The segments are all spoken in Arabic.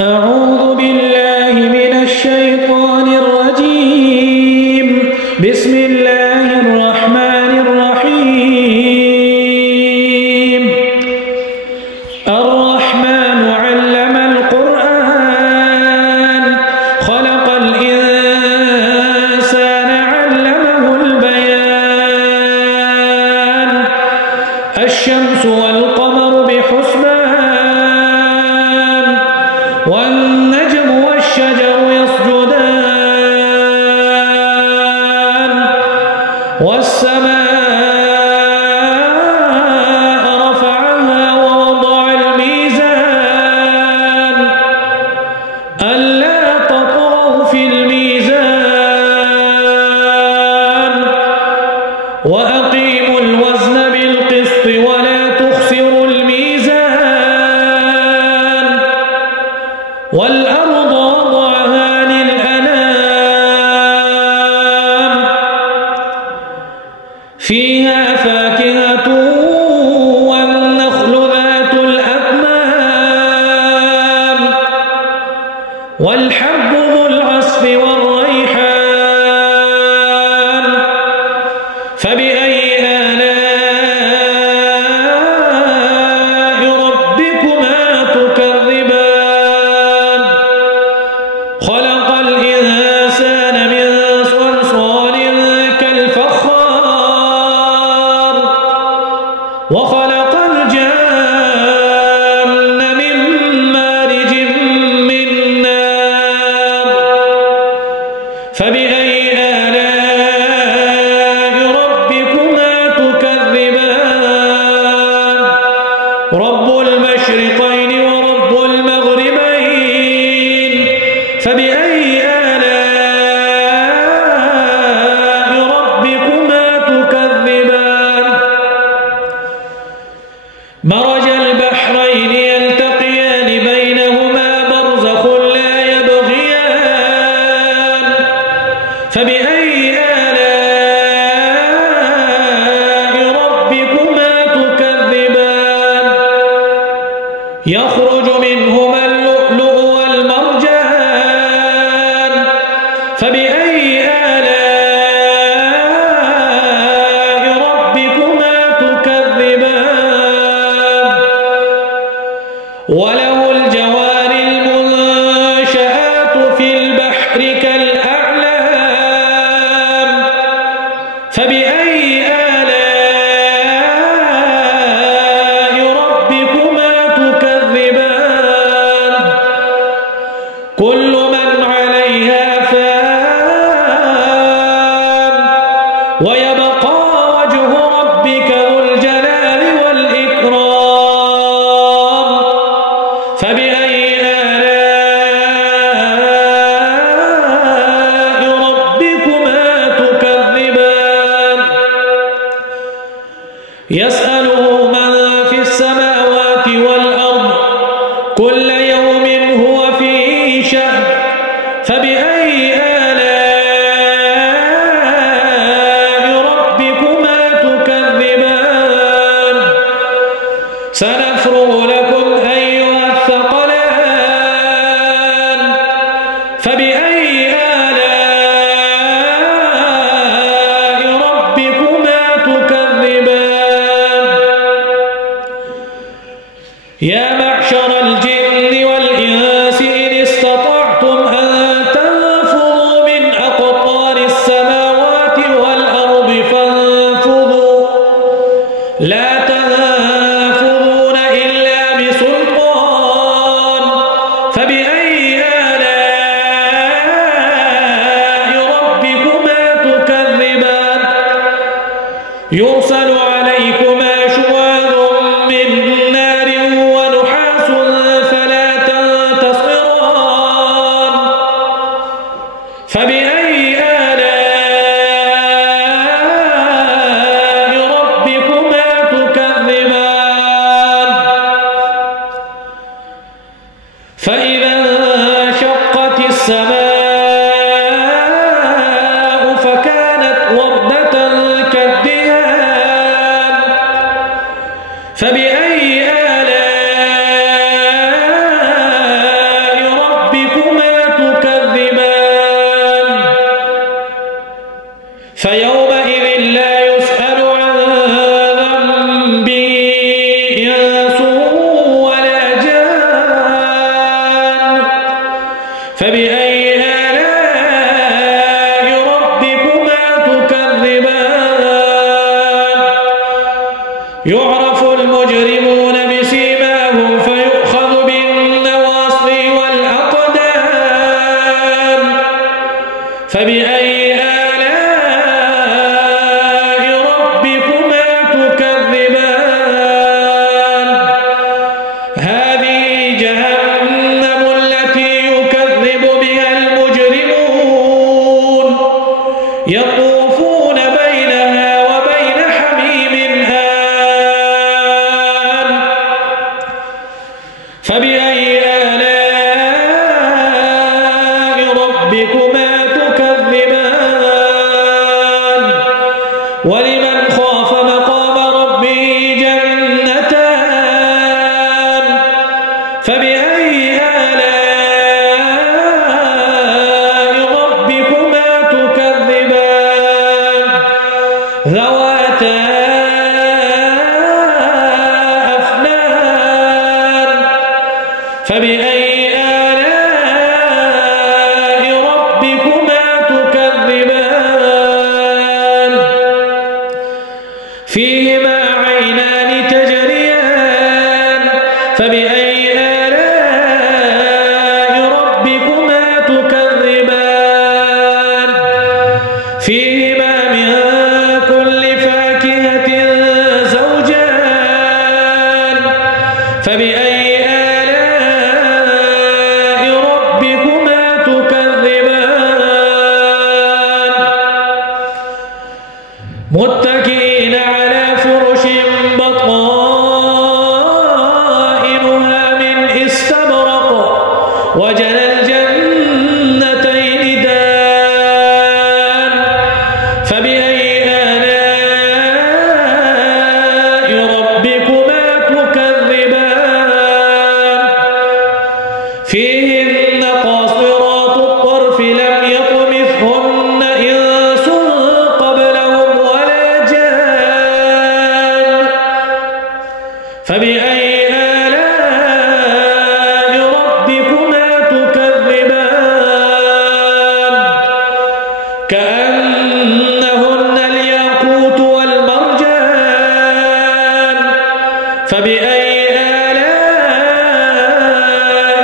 أعوذ بالله من الشيطان الرجيم. بسم الله الرحمن الرحيم. الرحمن علم القرآن خلق الإنسان علمه البيان. الشمس والقمر بحسبان والنجم والشجر يسجدان والسماء رفعها ووضع الميزان ألا تطغوا في الميزان وأقيموا الوزن بالقسط ولا تخسروا الميزان والأرض وضعها للأنام فيها فاكهة والنخل ذات الأكمام والحب ذو العصف والريحان فبأي آلاء ربكما تكذبان خلق الإنسان من صلصال كالفخار وخلق الجان من مارج من نار فبأي آلاء ربكما تكذبان رب المشرقين ورب المغربين فبأي آلاء ربكما تكذبان مرج البحرين يلتقيان بينهما برزخ لا يبغيان فبأي آلاء ربكما تكذبان يخرج منهما اللؤلؤ والمرجان فبأي آلاء ربكما تكذبان وله الجوار المنشآت في البحر كالأعلام فبأي آلاء ربكما تكذبان كل من عليها فان ويبقى وجه ربك ذو الجلال والإكرام فبأي آلاء ربكما تكذبان يسأله من في السماوات والأرض كل يوم هو في شأن فبأي آلاء ربكما تكذبان سنفرغ لكم أيها الثقلان فبأي آلاء ربكما تكذبان يا معشر الجن والإنس إن استطعتم أن تنفذوا من أقطار السماوات والأرض فانفذوا لا تنفذون إلا بسلطان فبأي آلاء ربكما تكذبان يرسل عليكما شواظ من نار ونحاس فلا تنتصران فبأي آلاء ربكما تكذبان فإذا انشقت السماء فكانت وردة كالدهان فبأي آلاء فبأي آلاء ربكما تكذبان يعرف المجرمون بسيماهم فيؤخذ بالنواصي والأقدام فبأي آلاء ربكما تكذبان هذه جهنم التي يكذب بها المجرمون يطوفون بينها وبين حميم آن فبأي آلاء ربكما تكذبان ولمن خاف مقام ربه جنتان فبأي آلاء ربكما تكذبان ذواتا أفنان فبأي آلاء ربكما تكذبان فيهما عينان تجريان فبأي آلاء ربكما تكذبان فيهما من كل فاكهة زوجان فبأي آلاء ربكما تكذبان متكئين على فرش بطائنها من استبرق وجنى الجنتين دان فبأي آلاء ربكما تكذبان فيهن قاصرات الطرف لم يطمثهن إنس قبلهم ولا جان فبأي آلاء ربكما تكذبان كأنهن الياقوت والمرجان فبأي آلاء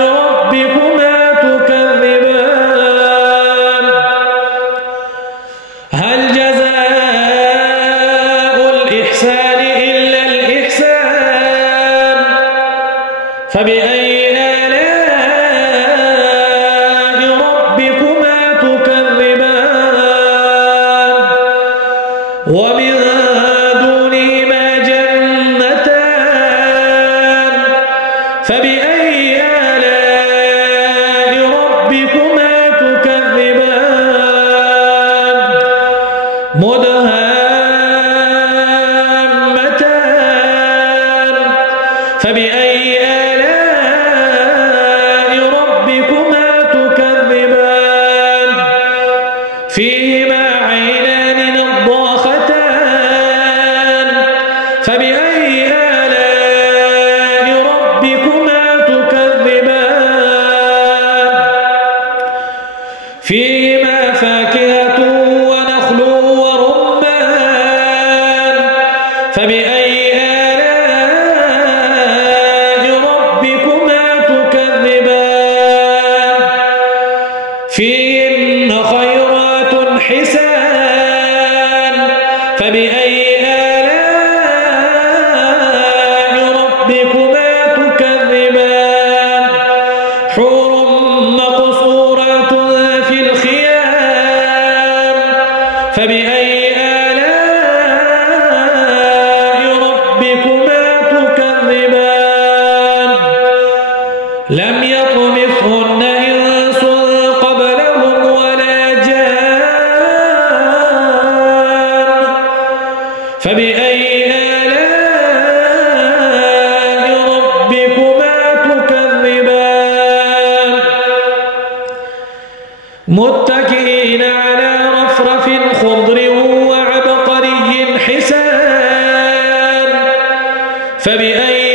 ربكما تكذبان هل جزاء الإحسان إلا الإحسان فبأي آلاء ربكما تكذبان ومن دونهما جنتان فبأي آلاء ربكما تكذبان مدهامتان فبأي آلاء ربكما تكذبان فيهما عينان نضاختان فبأي آلاء ربكما تكذبان فيهما فاكهة ونخل ورمان فبأي آلاء ربكما تكذبان فيهن خيرات حسان فبأي آلاء ربكما تكذبان حور مقصورات في الخيام فبأي آلاء ربكما تكذبان لم يطمثهن إنس قبلهم ولا جان فبأي آلاء ربكما تكذبان متكئين على رفرف خضر وعبقري حسان فبأي